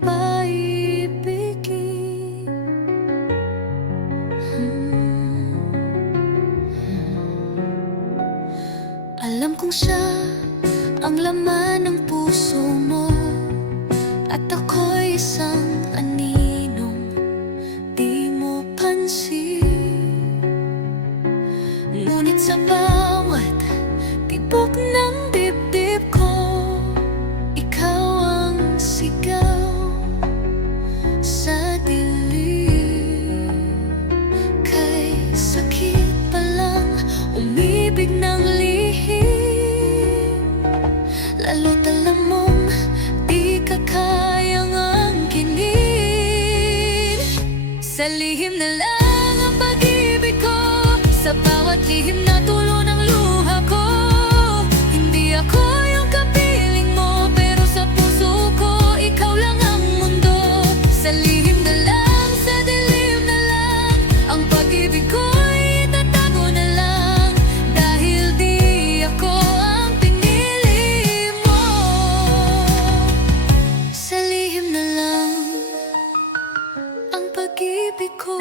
pa ibigin. Alam kong siya ang laman ng puso mo, at ako'y isang aninong di mo pansin. Ngunit sa bawat tibok ng dibdib ko, ikaw ang sigaw sa dilim. Kay sakit pa lang umibig ng lihim, lalo't alam mong di ka kayang angkinin. Sa lihim na lang ang pag-ibig ko, sa bawat lihim na tulo ng luha ko. Hindi ako yung kapiling mo, pero sa puso ko ikaw lang ang mundo. Sa lihim na lang, sa dilim na lang, ang pag-ibig ko'y itatago na lang, dahil di ako ang pinili mo. Sa lihim na lang ang pag-ibig ko.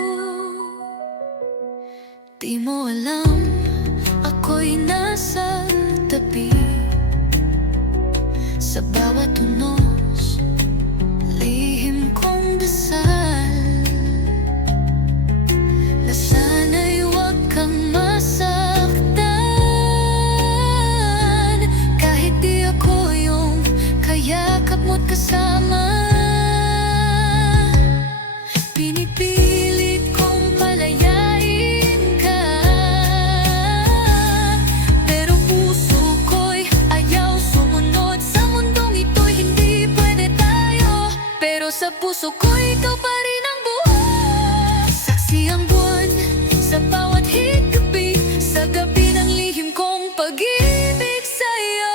Di mo alam, ako'y nasa tabi, sa bawat tunos, lihim kong dasal, na sana'y huwag kang masaktan. Kahit di ako yung kayakap mo't kasama, pinipilit kong palayain ka, pero puso ko'y ayaw sumunod. Sa mundong ito'y hindi pwede tayo, pero sa puso ko ikaw pa rin ang buhay. Saksi ang buwan sa bawat higbi, sa gabi ng lihim kong pag-ibig sa'yo.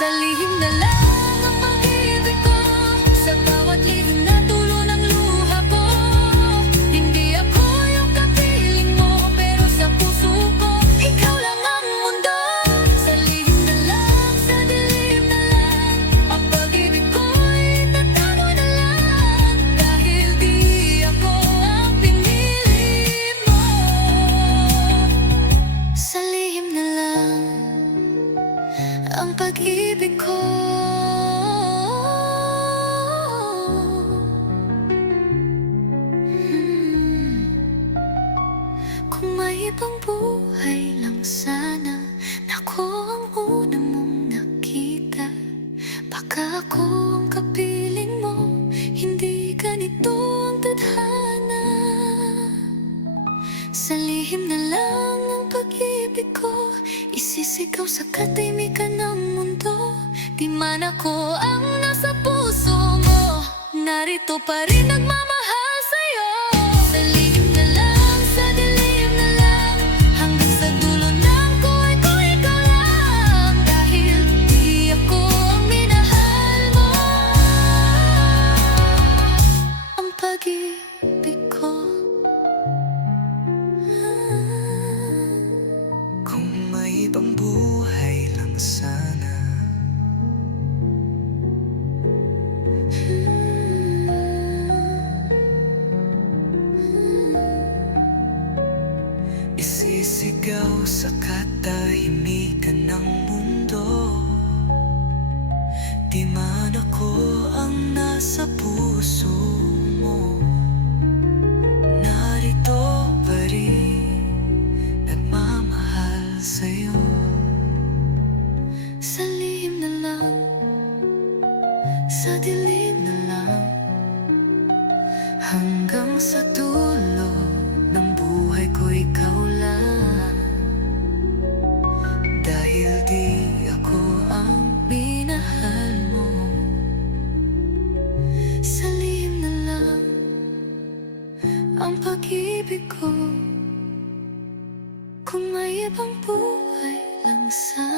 Sa lihim na lang ang pag-ibig ko, sa bawat lihim na tulo ng luha ko. Hindi ako yung kapiling mo, pero sa puso ko ikaw lang ang mundo. Sa lihim na lang, sa dilim na lang, ang pag-ibig ko'y itatago na lang, dahil di ako ang pinili mo. Sa lihim na lang ang pag-ibig ko. Kung may ibang buhay lang sana, ako ang una mong nakita. Baka ako ang kapiling mo, hindi ganito ang tadhana. Sa lihim na lang ang pag-ibig ko, isisigaw sa katahimikan ng mundo. Di man ako ang nasa puso mo, narito pa rin nagmamahal sa'yo. Sa lihim na lang, sa dilim na lang, hanggang sa dulo ng kuhay ko ikaw lang, dahil di ako ang minahal mo. Ang pag-ibig ko, Kung may ibang buhay lang sana, isisigaw sa katahimikan ng mundo. Di man ako ang nasa puso mo, narito pa rin nagmamahal sa'yo. sa lihim na lang, sa dilim na lang, Hanggang sa dulo ng buhay ko ikaw lang, dahil di ako ang minahal mo. Sa lihim na lang ang pag-ibig ko. Kung may ibang buhay lang sana,